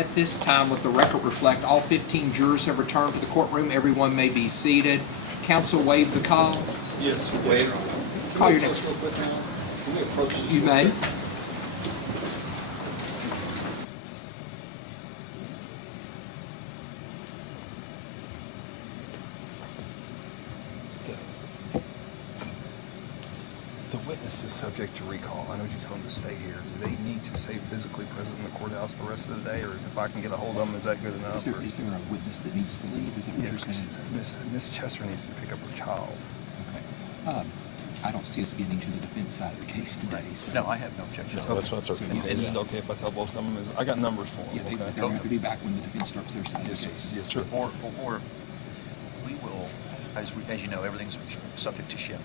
At this time, let the record reflect all 15 jurors have returned to the courtroom. Everyone may be seated. Counsel waive the call. Yes. Waive. Call your next. You may. The witness is subject to recall. I know you told him to stay here. Do they need to stay physically present in the courthouse the rest of the day, or if I can get a hold of them, is that good enough? Is there a witness that needs to leave? Is that what you're saying? Miss Chester needs to pick up her child. Okay. I don't see us getting to the defense side of the case today. So. No, I have no objection. Oh, that's fine, sir. And is it okay if I tell both of them? I got numbers for them. Yeah, they're going to be back when the defense starts their side of the case. Yes, sir. Or we will, as you know, everything's subject to shift.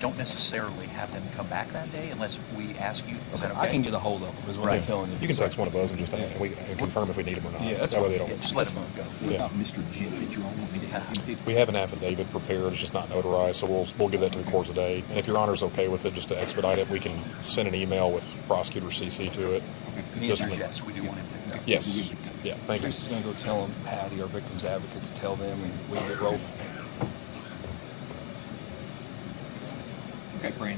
Don't necessarily have them come back that day unless we ask you. Is that okay? I can get a hold of them, is what I'm telling you. You can text one of us and just and confirm if we need them or not. Yeah, that's that way fine. they don't. Yeah, just let them go. What about Mr. Jim? Did you all want me to have him pick? We have an affidavit prepared. It's just not notarized, so we'll give that to the court today. And if Your Honor's okay with it, just to expedite it, we can send an email with prosecutor CC to it. The answer is yes. We do want him to go. Yes. Yeah. Thank you. Chris is going to go tell them, Patty, our victim's advocate, to tell them, and we'll get rolling. Okay, Fran.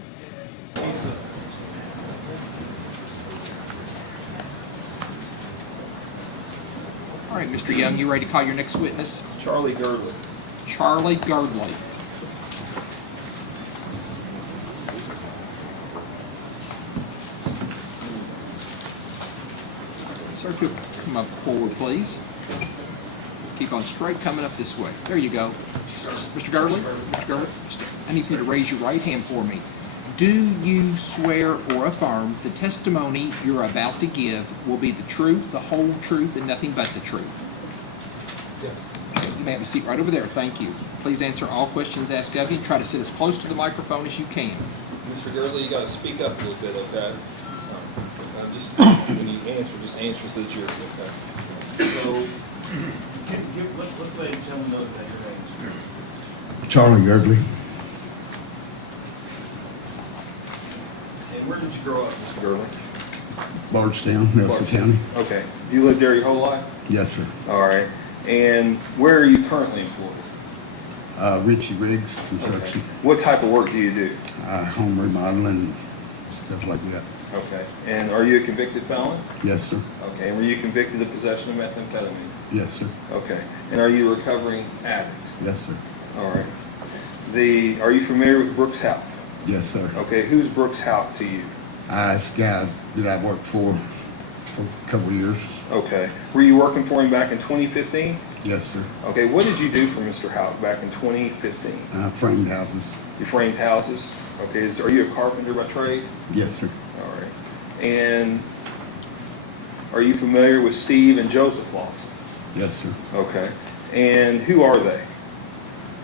All right, Mr. Young, you ready to call your next witness? Charlie Gurley. Charlie Girdley. Sir, if you'll come up forward, please. Keep on straight, coming up this way. There you go. Mr. Girdley, Mr. Girdley, I need you to raise your right hand for me. Do you swear or affirm the testimony you're about to give will be the truth, the whole truth, and nothing but the truth? Yes. You may have a seat right over there. Thank you. Please answer all questions asked of you. Try to sit as close to the microphone as you can. Mr. Gurley, you got to speak up a little bit, okay? Just when you answer, just answer so that you're okay. So, let's let him tell them that your name. Charlie Girdley, and where did you grow up, Mr. Gurley? Bardstown, Nelson County. Okay. You lived there your whole life? Yes, sir. All right. And where are you currently employed? Richie Riggs Construction. Okay. What type of work do you do? Home remodeling, stuff like that. Okay. And are you a convicted felon? Yes, sir. Okay. And were you convicted of possession of methamphetamine? Yes, sir. Okay. And are you a recovering addict? Yes, sir. All right. Are you familiar with Brooks Houck? Yes, sir. Okay. Who's Brooks Houck to you? This guy that I worked for a couple of years. Okay. Were you working for him back in 2015? Yes, sir. Okay. What did you do for Mr. Houck back in 2015? Framed houses. You framed houses? Okay. Are you a carpenter by trade? Yes, sir. All right. And are you familiar with Steve and Joseph Lawson? Yes, sir. Okay. And who are they?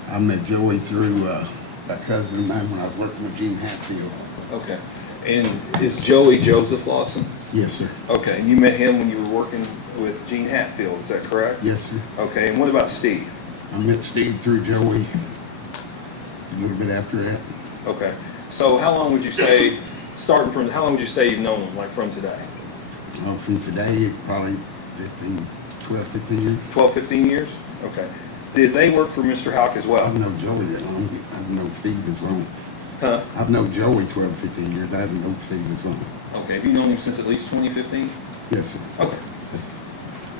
I met Joey through a cousin of mine when I was working with Gene Hatfield. Okay. And is Joey Joseph Lawson? Yes, sir. Okay. And you met him when you were working with Gene Hatfield, is that correct? Yes, sir. Okay. And what about Steve? I met Steve through Joey a little bit after that. Okay. So how long would you say, how long would you say you've known him, like from today? From today, probably 12, 15 years. 12, 15 years? Okay. Did they work for Mr. Houck as well? I've known Joey that long. I've known Steve as long. Huh? I've known Joey 12, 15 years. I haven't known Steve as long. Okay. Have you known him since at least 2015? Yes, sir. Okay.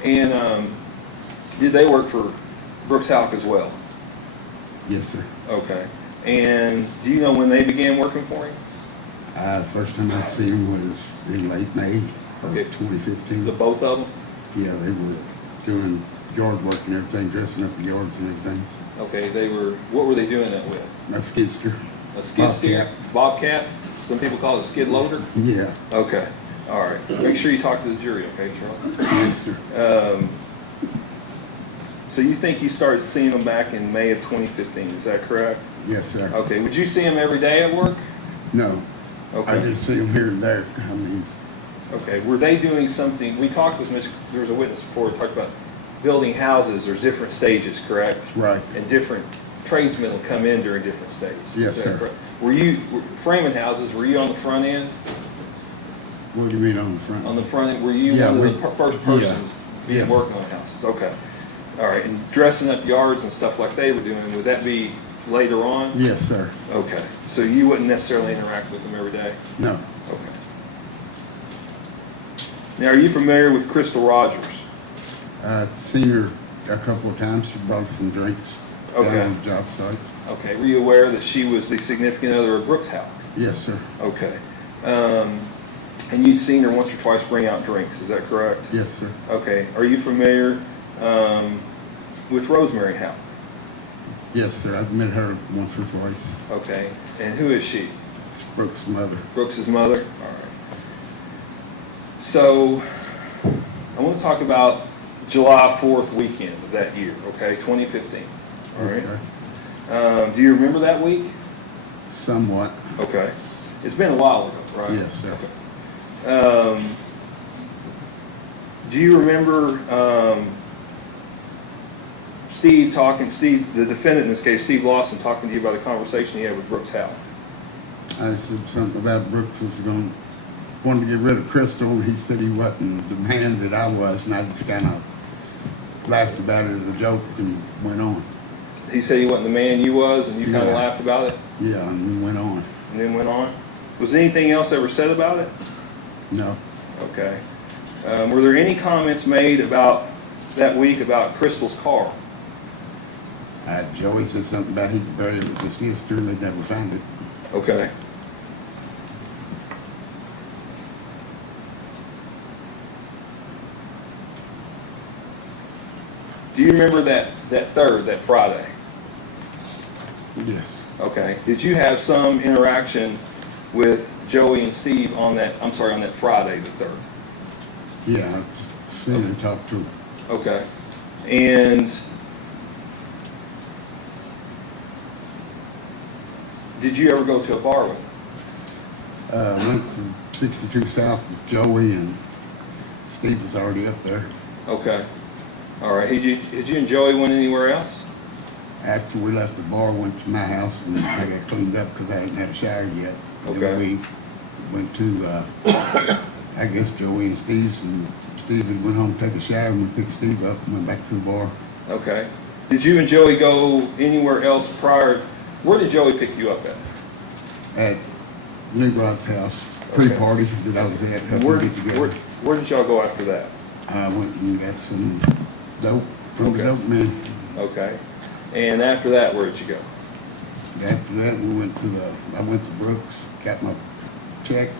And did they work for Brooks Houck as well? Yes, sir. Okay. And do you know when they began working for him? The first time I seen him was in late May of 2015. The both of them? Yeah, they were doing yard work and everything, dressing up the yards and everything. Okay. What were they doing that with? A skidster. A skid steer? Bobcat? Some people call it a skid loader? Yeah. Okay. All right. Make sure you talk to the jury, okay, Charlie? Yes, sir. So you think you started seeing them back in May of 2015, is that correct? Yes, sir. Okay. Would you see them every day at work? No. Okay. I just see him here and there. I mean, okay. Were they doing something? We talked with there was a witness before, talked about building houses. There's different stages, correct? right. And different tradesmen will come in during different stages. Yes, Is that sir. correct? Were you framing houses? Were you on the front end? What do you mean on the front? On the front end, were you Yeah, one of the first persons being Yes. working on houses, okay. All right, and dressing up yards and stuff like they were doing, would that be later on? Yes, sir. Okay, so you wouldn't necessarily interact with them every day? No. Okay. Now, are you familiar with Crystal Rogers? Seen her a couple of times. She brought some drinks down Okay. on the job site. Okay, were you aware that she was the significant other of Brooks Howard? Yes, sir. Okay. And you've seen her once or twice bring out drinks, is that correct? Yes, sir. Okay. Are you familiar with Rosemary Howard? Yes, sir. I've met her once or twice. Okay. And who is she? It's Brooks' mother. Brooks's mother? All right. So, I want to talk about July 4th weekend of that year, okay, 2015. All right. Okay. Do you remember that week? Somewhat. Okay. It's been a while ago, right? Yes, sir. Okay. Do you remember Steve, the defendant in this case, Steve Lawson, talking to you about a conversation he had with Brooks Howard? I said something about Brooks wanted to get rid of Crystal, and he said he wasn't the man that I was, and I just kind of laughed about it as a joke and went on. He said he wasn't the man you was, and you kind of Yeah. laughed about it, Yeah, and we went on. and then went on. Was anything else ever said about it? No. Okay. Were there any comments made about that week about Crystal's car? Joey said something about he'd bury it with his sister, and they'd never find it. Okay. Do you remember that Friday? Yes. Okay. Did you have some interaction with Joey and Steve on that Friday the 3rd? Yeah, I've seen and talked to him. Okay. And did you ever go to a bar with them? Went to 62 South with Joey, and Steve was already up there. Okay. All right. Did you and Joey went anywhere else? After we left the bar, went to my house, and I got cleaned up because I hadn't had a shower yet. Okay. Then we went to, I guess, Joey and Steve's, and Steve had went home to take a shower, and we picked Steve up and went back to the bar. Okay. Did you and Joey go anywhere else prior? Where did Joey pick you up at? At New Rod's house, Okay. pre-party that I was at. And helping get together. where did y'all go after that? I went and got some dope from Okay. the dope man. Okay. And after that, where did you go? After that, I went to Brooks, got my check.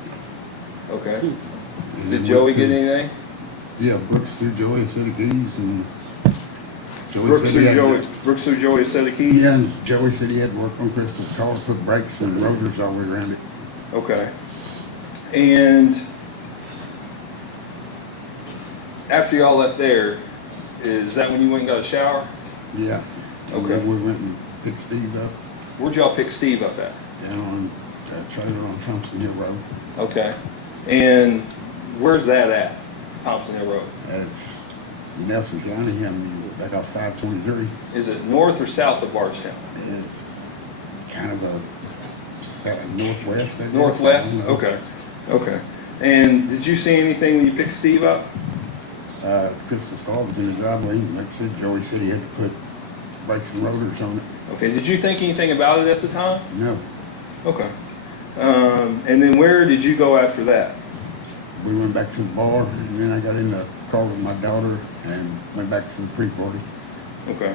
Okay. and Did then Joey went get to- anything? Yeah, Brooks threw Joey a set of keys, and Joey Brooks said he threw had Joey a set of keys? Yeah, and Joey said he had to work on Crystal's car, put brakes and rotors all the way around it. Okay. And after y'all left there, is that when you went and got a shower? Yeah. And Okay. then we went and picked Steve up Where'd y'all pick Steve up at? down on that trailer on Thompson Hill Road. Okay. And where's that at? Thompson Hill Road. That's Nelson County, I mean, back off 523. Is it north or south of Bardstown? It's kind of a northwest, I guess. Northwest? I don't know. Okay. Okay. And did you see anything when you picked Steve up? Crystal's car was in the driveway, and like I said, Joey said he had to put brakes and rotors on it. Okay. Did you think anything about it at the time? No, Okay. And then where did you go after that? we went back to the bar, and then I got in the car with my daughter and went back to the pre-party. Okay.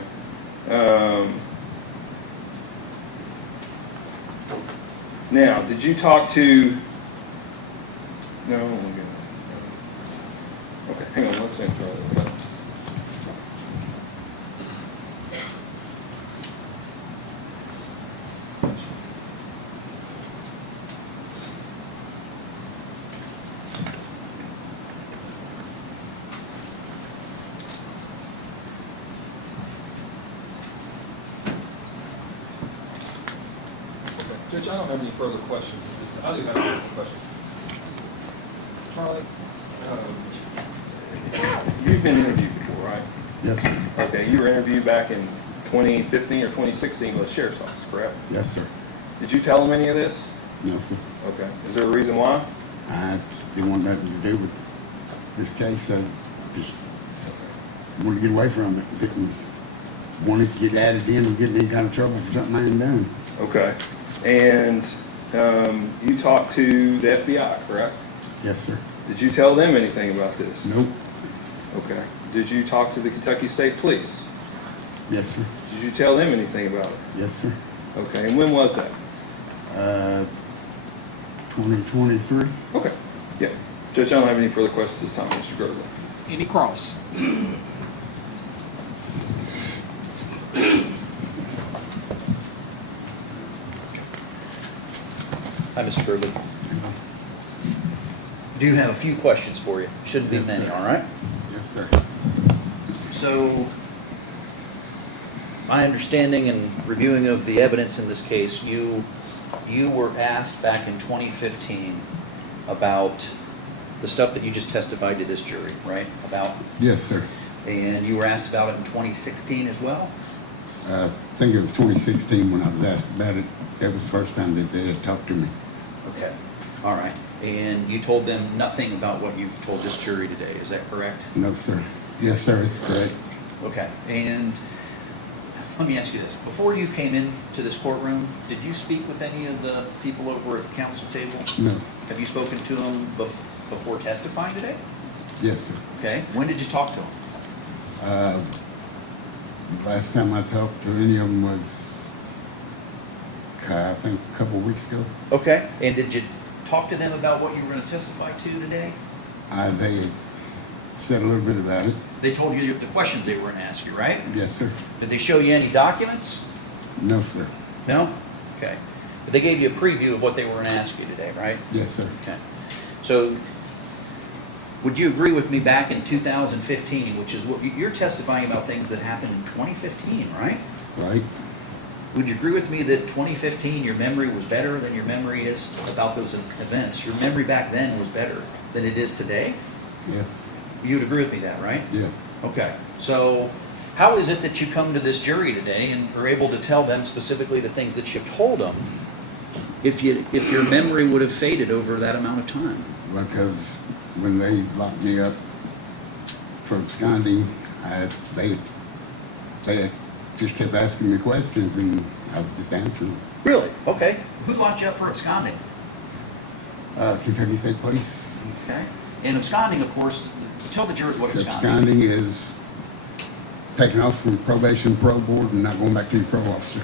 Now, did you talk to? No. Okay, hang on. Let's think. Okay. Judge, I don't have any further questions at this time. I do have any questions. Charlie, You've been interviewed before, right? Yes, sir. Okay, you were interviewed back in 2015 or 2016 with the sheriff's office, correct? Yes, sir. Did you tell them any of this? No, sir. Okay. Is there a reason why? I didn't want nothing to do with this case, so just wanted to get away from it. Didn't want it to get added in and get in any kind of trouble for something I ain't done. Okay. And you talked to the FBI, correct? Yes, sir. Did you tell them anything about this? Nope. Okay. Did you talk to the Kentucky State Police? Yes, sir. Did you tell them anything about it? Yes, sir. Okay. And when was that? 2023. Okay. Yeah. Judge, I don't have any further questions this time, Mr. Gerber. Any cross? Hi, Mr. Gerber. Do have a few questions for you. Shouldn't be Yes, many, sir. all right? Yes, sir. So, my understanding and reviewing of the evidence in this case, you were asked back in 2015 about the stuff that you just testified to this jury, right? About, Yes, sir. and you were asked about it in 2016 as well? I think it was 2016 when I was asked about it. That was the first time that they had talked to me. Okay, all right. And you told them nothing about what you've told this jury today, is that correct? No, sir. Yes, sir. It's correct. Okay, and let me ask you this. Before you came into this courtroom, did you speak with any of the people over at the council table? No. Have you spoken to them before testifying today? Yes, sir. Okay, when did you talk to them? Last time I talked to any of them was, I think, a couple of weeks ago. Okay, and did you talk to them about what you were going to testify to today? They had said a little bit about it. They told you the questions they were going to ask you, right? Yes, sir. Did they show you any documents? No, sir. No? Okay. But they gave you a preview of what they were going to ask you today, right? Yes, sir. Okay. So, would you agree with me back in 2015, which is what you're testifying about things that happened in 2015, right? Right? Would you agree with me that 2015 your memory was better than your memory is about those events? Your memory back then was better than it is today? Yes. You would agree with me that, right? Yeah. Okay. So, how is it that you come to this jury today and are able to tell them specifically the things that you've told them if your memory would have faded over that amount of time? Because when they locked me up for absconding, they just kept asking me questions and I was just answering them. Really? Okay. Who locked you up for absconding? Kentucky State Police. Okay. And absconding, of course, tell the jurors what absconding Absconding is taking off from probation pro board and not going back to your pro officer.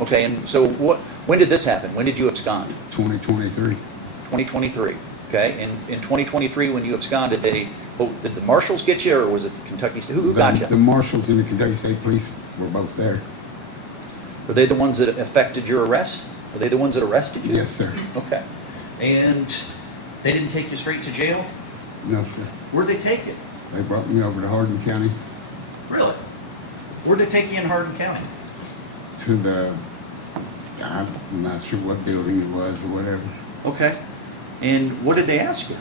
Okay, and so when did this happen? When did you abscond? 2023. 2023. Okay, and in 2023 when you absconded, did the marshals get you or was it Kentucky State? Who got The you? marshals and the Kentucky State Police were both there. Were they the ones that affected your arrest? Were they the ones that arrested you? Yes, sir. Okay. And they didn't take you straight to jail? No, sir. Where'd they take you? They brought me over to Hardin County Really? Where'd they take you in Hardin County? to I'm not sure what building it was or whatever. Okay. And what did they ask you?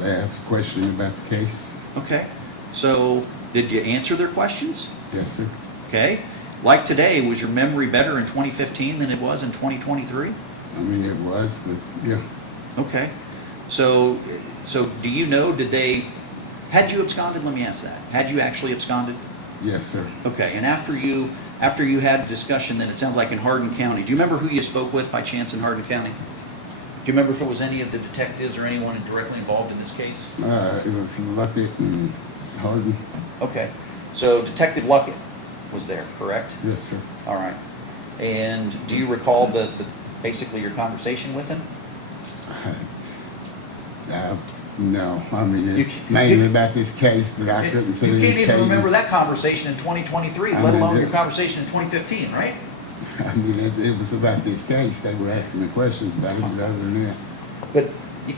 They asked a question about the case. Okay. So did you answer their questions? Yes, sir. Okay. Like today, was your memory better in 2015 than it was in 2023? I mean, it was, but yeah. Okay. So do you know, had you absconded, let me ask that. Had you actually absconded? Yes, sir. Okay. And after you had a discussion, then it sounds like in Hardin County, do you remember who you spoke with by chance in Hardin County? Do you remember if it was any of the detectives or anyone directly involved in this case? It was Luckett and Hardin. Okay. So Detective Luckett was there, correct? Yes, sir. All right. And do you recall basically your conversation with him? No, I mean, You- it's mainly about this case, but I couldn't see You any can't even case. remember that conversation in 2023, I let mean, alone it- your conversation in 2015, right? I mean, it was about this case. They were asking me questions about it, but other than that, But you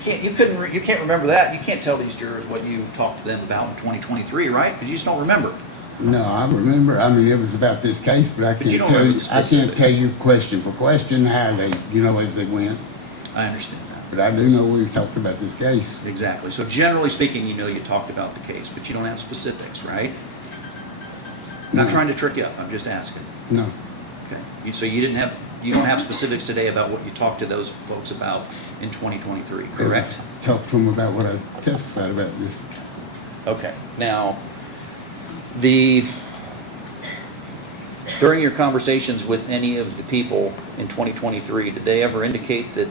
can't remember that. You can't tell these jurors what you talked to them about in 2023, right? Because you just don't remember. no, I remember. I mean, it was about this case, but you don't remember the I can't tell specifics. you question for question how they, as they went. I understand that. But I do know we talked about this case. Exactly. So generally speaking, you talked about the case, but you don't have specifics, right? I'm not No. trying to trick you up. I'm just asking. No, Okay. So you don't have specifics today about what you talked to those folks about in 2023, correct? Talked to them about what I testified about this. Okay. Now, During your conversations with any of the people in 2023, did they ever indicate that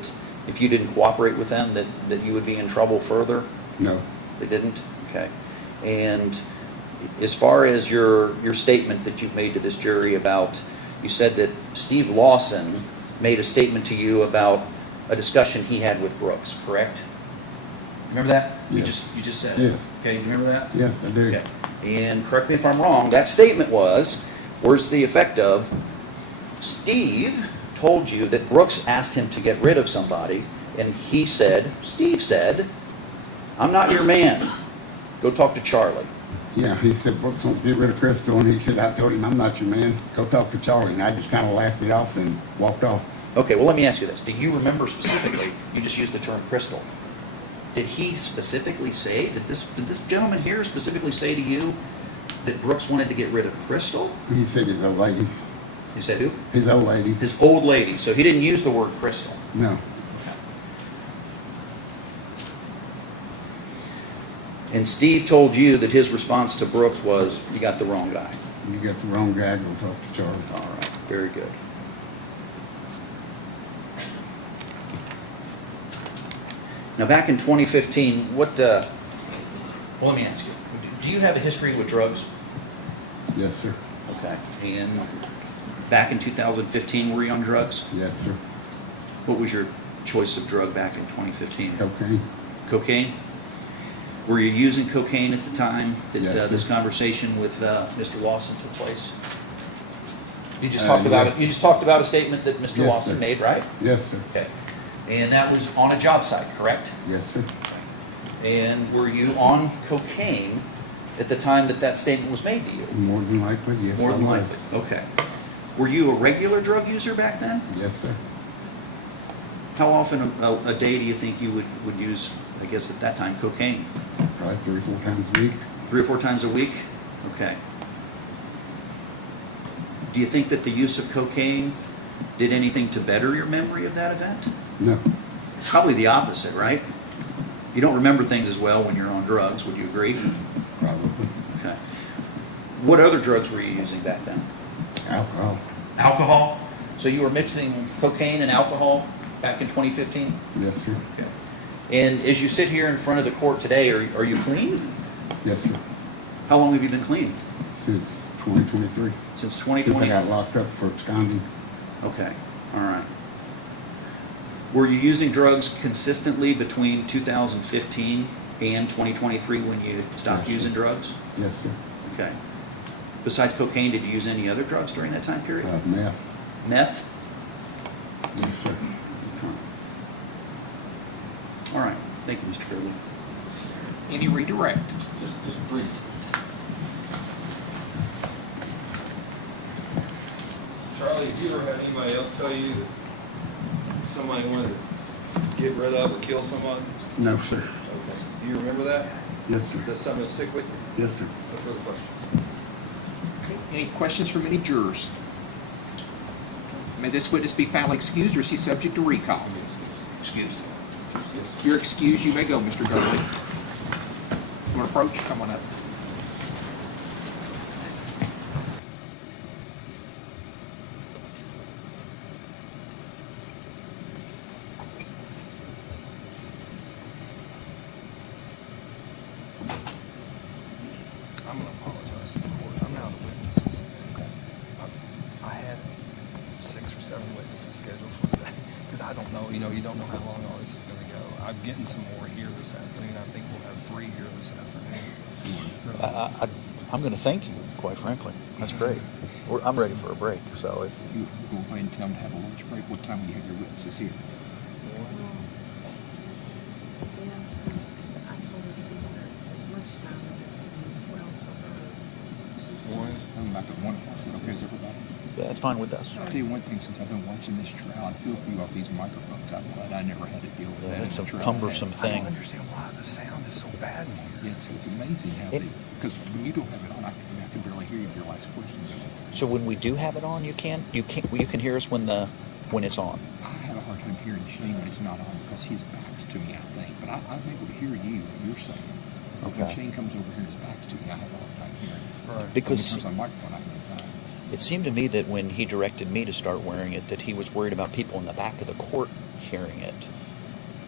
if you didn't cooperate with them, that you would be in trouble further? No, They didn't? Okay. And as far as your statement that you've made to this jury about, you said that Steve Lawson made a statement to you about a discussion he had with Brooks, correct? Remember that? Yes. You just said it. Yes. Okay, you remember that? yes, I do. Okay. And correct me if I'm wrong, that statement was, where's the effect of, Steve told you that Brooks asked him to get rid of somebody, and Steve said, I'm not your man. Go talk to Charlie. Yeah, he said Brooks wants to get rid of Crystal, and he said, I told him, I'm not your man. Go talk to Charlie. And I just kind of laughed it off and walked off. Okay, well, let me ask you this. Do you remember specifically, you just used the term Crystal. Did he specifically say, did this gentleman here specifically say to you that Brooks wanted to get rid of Crystal? He said his old lady. He said who? His old lady. His old lady. So he didn't use the word Crystal. No. And Steve told you that his response to Brooks was, you got the wrong guy. You got the wrong guy. Go talk to Charlie. All right, very good. Now, back in 2015, well, let me ask you, do you have a history with drugs? Yes, sir. Okay. And back in 2015, were you on drugs? Yes, sir. What was your choice of drug back in 2015? Cocaine. Cocaine? Were you using cocaine at the time that Yes, sir. this conversation with Mr. Lawson took place? You just Uh, talked about yes. it. You just talked about a statement that Mr. Yes, Lawson sir. made, right? Yes, sir. Okay. And that was on a job site, correct? Yes, sir. And were you on cocaine at the time that statement was made to you? More than likely, yes. More I than was. likely. Okay. Were you a regular drug user back then? Yes, sir. How often a day do you think you would use, I guess at that time, cocaine? Probably 3 or 4 times a week. 3 or 4 times a week? Okay. Do you think that the use of cocaine did anything to better your memory of that event? No. Probably the opposite, right? You don't remember things as well when you're on drugs, would you agree? Probably. Okay. What other drugs were you using back then? Alcohol. Alcohol? So you were mixing cocaine and alcohol back in 2015? Yes, sir. Okay. And as you sit here in front of the court today, are you clean? Yes, sir. How long have you been clean? Since 2023. Since Since 2020? I got locked up for absconding. Okay, all right. Were you using drugs consistently between 2015 and 2023 when you stopped Yes, using sir. drugs? Yes, sir. Okay. Besides cocaine, did you use any other drugs during that time period? Meth. Meth? Yes, sir. All right, thank you, Mr. Gurley. Any redirect? Just brief. Charlie, have you ever had anybody else tell you that somebody wanted to get rid of or kill somebody? No, sir. Okay. Do you remember that? Yes, sir. Is that something that'll stick with you? Yes, sir. No further questions. Any questions from any jurors? May this witness be found excused or is he subject to recall? Excuse me. If you're excused, you may go, Mr. Gurley. You want to approach? Come on up. I'm gonna apologize to the court. I'm out of witnesses. I had 6 or 7 witnesses scheduled for today, because I don't know, you don't know how long all this is gonna go. I'm getting some more here this afternoon. I think we'll have 3 here this afternoon. So, I'm going to thank you, quite frankly. That's great. I'm ready for a break, so if... You go ahead and tell them to have a lunch break. What time will you have your witnesses here? I'm back at 1 o'clock. Is that okay with everybody? Yeah, that's fine with us. I'll tell you one thing, since I've been watching this trial, I feel for you off these microphones. I'm glad I never had to deal with that. That's a in trial. cumbersome I thing. don't understand why the sound is so bad in here. Yeah, it's amazing how It- because when you don't have it on, I can barely hear you your last questions. So when we do have it on, you can hear us when it's on. I have a hard time hearing Shane when it's not on because his back's to me, I think. But I'm able to hear you, what you're saying. When Okay. Shane comes over here and his back's to me, I have a hard time hearing. Right. When he Because turns on microphone, I can hear fine. it seemed to me that when he directed me to start wearing it, that he was worried about people in the back of the court hearing it.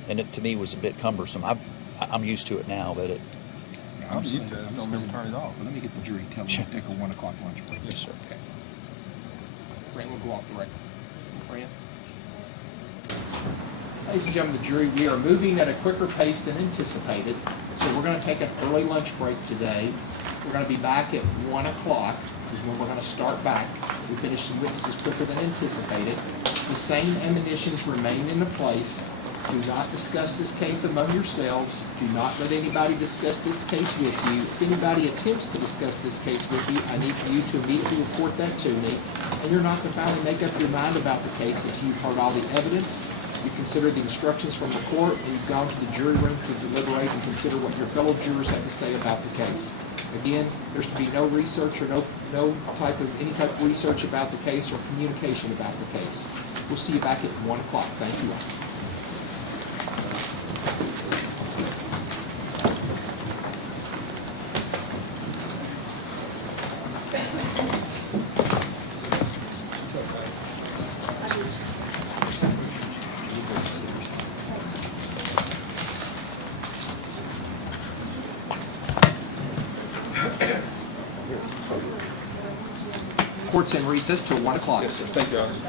And it, to me, was a bit cumbersome. I'm used to it now, but it, Yeah, I'm just used to gonna- it. Just I'm don't remember to turn it off. Well, let me get the jury, tell them Sure. to take a 1 o'clock lunch break. Yes, sir. Okay. Fran, we'll go off the record. Fran? Ladies and gentlemen of the jury, we are moving at a quicker pace than anticipated, so we're going to take an early lunch break today. We're going to be back at 1 o'clock, is when we're going to start back. We finished some witnesses quicker than anticipated. The same admonitions remain in place. Do not discuss this case among yourselves. Do not let anybody discuss this case with you. If anybody attempts to discuss this case with you, I need you to immediately report that to me. And you're not to finally make up your mind about the case if you've heard all the evidence, you consider the instructions from the court, and you've gone to the jury room to deliberate and consider what your fellow jurors have to say about the case. Again, there's to be no research or any type of research about the case or communication about the case. We'll see you back at 1 o'clock. Thank you all. Court's in recess till 1 o'clock. Yes, sir. Thank you, Officer.